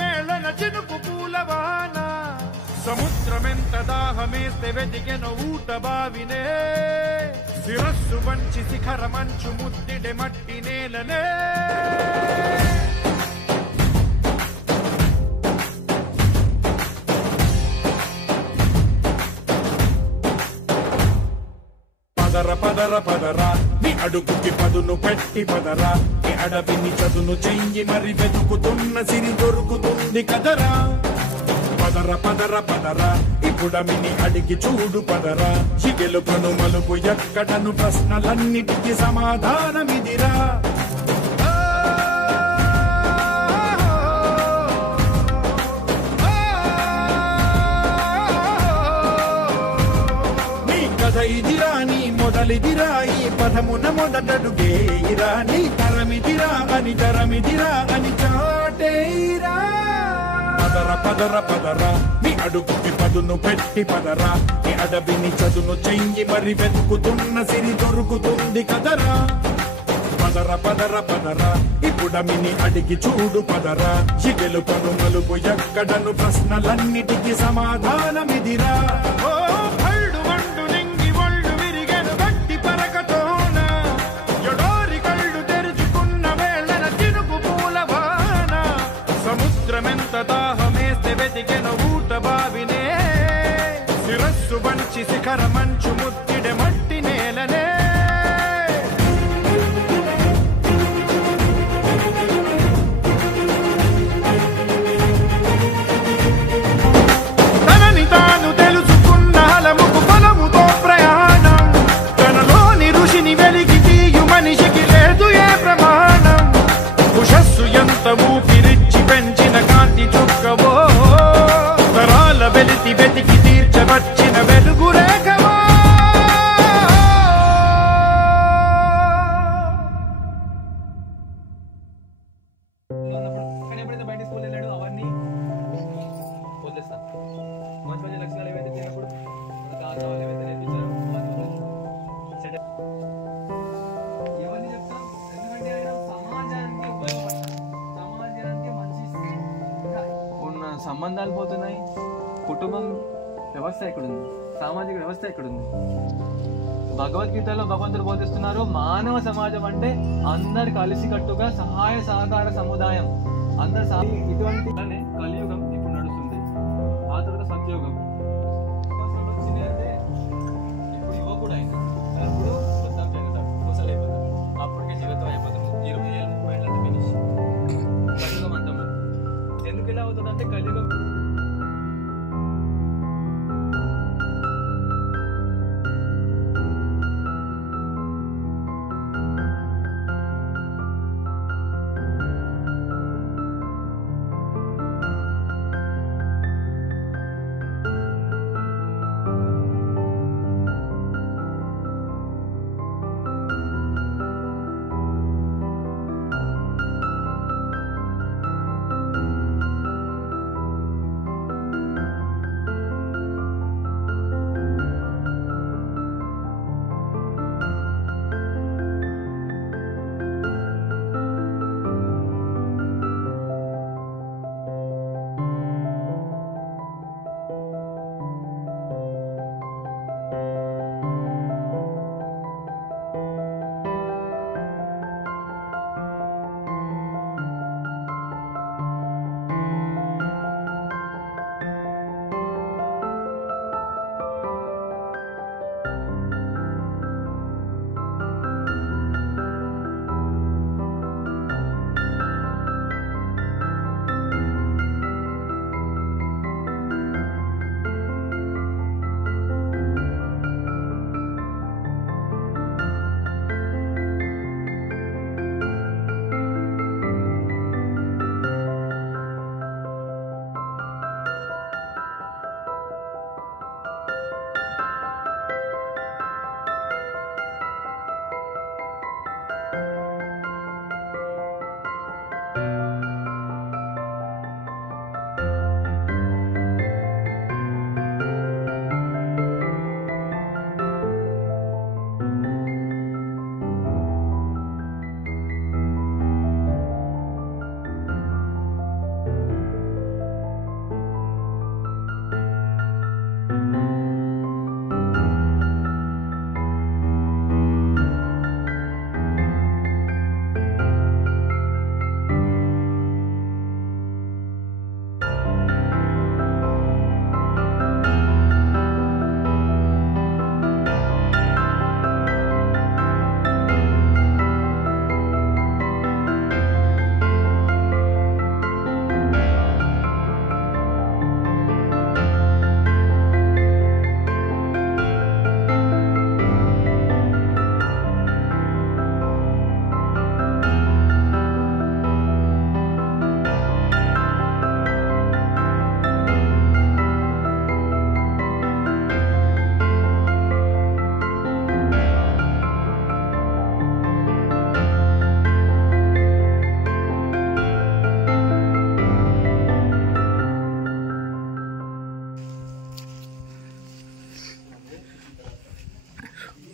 వేళన చినుకు పూలవాన సముద్రమెంత దాహమేస్తే వెతికెను ఊట బావినే శిరస్సు వంచి శిఖర మంచు ముద్దిడే మట్టి నేలనే పదర పదర పదరా నీ అడుగుకి పదును పెట్టి పదరా నీ అడవిని చదును చెయ్యి మరి వెతుకుతున్న సిరి దొరుకుతుంది కదరా పదర పదర పదరా ఇప్పుడమిని అడిగి చూడు పదరా గెలుపను మలుపు ఎక్కడను ప్రశ్నలన్నిటికీ సమాధానమిదిరా ఇదిరా నీ మొదలిదిరా ఈ పదమున మొదటడుగేయిరా నీ తరమిదిరా అని చాటేరా పదర పదర పదరా నీ అడుగుకి పదును పెట్టి పదరా నీ అడవిని చదును చెయ్యి మరి వెతుకుతున్న సిరి దొరుకుతుంది కదరా పదర పదర పదరా ఇప్పుడమిని అడిగి చూడు పదరా గెలుపను మలుపు ఎక్కడను ప్రశ్నలన్నిటికీ సమాధానమిదిరా దాహమేస్తే వెతికెను ఊట బావినే శిరస్సు వంచి శిఖర మంచు ముద్దిడే మట్టి నేలనే తనని తాను తెలుసుకున్న హలముకు బలముతో ప్రయాణం తనలోని ఋషిని వెలిగి తీయు మనిషికి లేదు ఏ ప్రమాణం ఉషస్సు ఎంత ఊపిరిచ్చి పెంచిన కాంతి చుక్కవో తరాల వెలితి వెతికి తీర్చవచ్చిన వెలుగు రేఖవో బయట స్కూల్ వెళ్ళాడు అవన్నీ వదిలేస్తాను మంచి మంచి లక్షణాలు ఏవైతే తినప్పుడు ఏవైతే నేర్పించారు ఎవరిని చెప్తాం ఎందుకంటే ఆయన సమాజానికి ఉపయోగపడతారు సమాజానికి మంచి ఉన్న సంబంధాలు పోతున్నాయి కుటుంబం వ్యవస్థ ఎక్కడుంది సామాజిక వ్యవస్థ ఎక్కడుంది భగవద్గీతలో భగవంతుడు బోధిస్తున్నారు మానవ సమాజం అంటే అందరు కలిసికట్టుగా సహాయ సహకార సముదాయం అందరు ఇటువంటి కలియుగం ఇప్పుడు నడుస్తుంది ఆ తర్వాత సత్యయుగం ఇప్పుడు యువకుడు ఆయన అప్పుడు వృద్ధాప్యం ముసలు అయిపోతాడు అప్పటికే జీవితం అయిపోతుంది 20 ఏళ్ళు 30 ఏళ్ళంటే ఫినిష్ కలియుగం అంతంలో ఎందుకు ఇలా అవుతుందంటే కలియుగం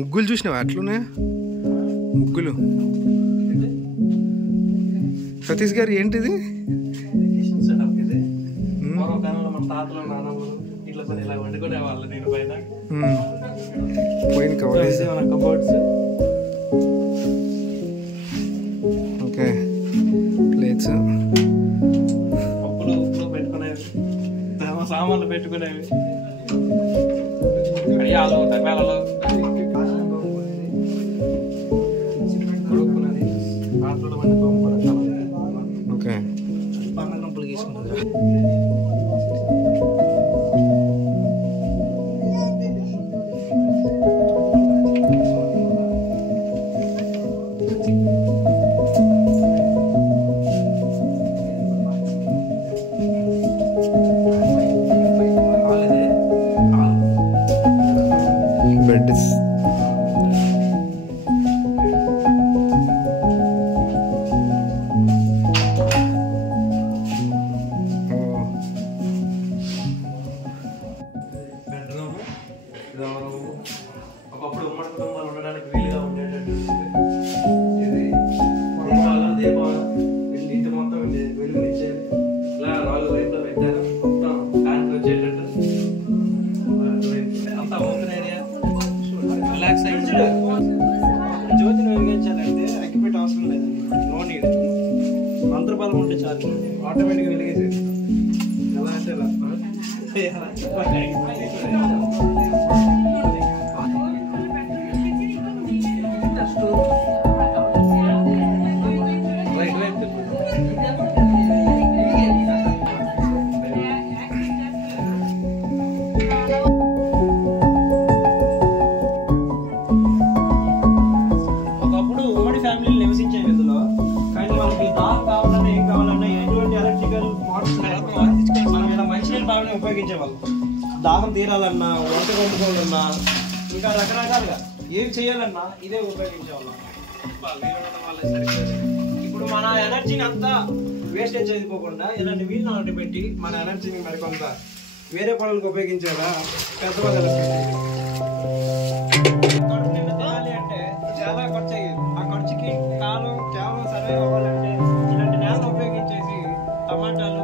ముగ్గులు చూసినావా అట్లున్నాయా ముగ్గులు? సతీష్ గారు ఏంటిది? పోయిన కబోర్డ్స్. ఓకే, ప్లేట్స్, పెట్టుకునేవి, సామాన్లు పెట్టుకునేవి, కడియాలు, తపాలలో కొడుకున్నది. Okay, beds. ఒకప్పుడు ఉమ్మడి కుటుంబాలు ఉండడానికి వీలుగా ఉండేటట్టు ఇది ఇంటి మొత్తం వెలుగునిచ్చేది. ఇలా 4 వైపులో పెట్టారు, మొత్తం కాంతి వచ్చేటట్టు. అంతా ఓపెన్ ఏరియా, రిలాక్స్ అయ్యి జ్యోతిని వెలిగించాలంటే అగ్గిపెట్ట అవసరం లేదండి. నో నీడ్, మంత్రబలం ఉంటే చాలు, ఆటోమేటిక్గా వెలిగేసేది. ఎలా అంటే ఒకప్పుడు ఉమ్మడి ఫ్యామిలీలు నివసించే గదిలో, కానీ మనకి దాహం కావాలన్నా ఏం కావాలన్నా ఎటువంటి ఎలక్ట్రికల్ మోటార్స్ మనం ఇలా మంచినీళ్ళ బావిని ఉపయోగించేవాళ్ళం. దాహం తీరాలన్నా, వంట వండుకోవాలన్నా, ఇంకా రకరకాలుగా ఏం చేయాలన్నా ఇదే ఉపయోగించేవాళ్ళం. ఇప్పుడు మన ఎనర్జీని అంతా వేస్టేజ్ అయిపోకుండా ఇలాంటి వీళ్ళు ఒకటి పెట్టి మన ఎనర్జీని మరికొంత వేరే పనులకు ఉపయోగించేలా పెద్దవాళ్ళు కడుపు నిండా తినాలి అంటే చాలా ఖర్చు అయ్యేది. ఆ ఖర్చుకి కాలం కేవలం సర్వే అవ్వాలంటే ఇలాంటి నేలను ఉపయోగించేసి టమాటాలు,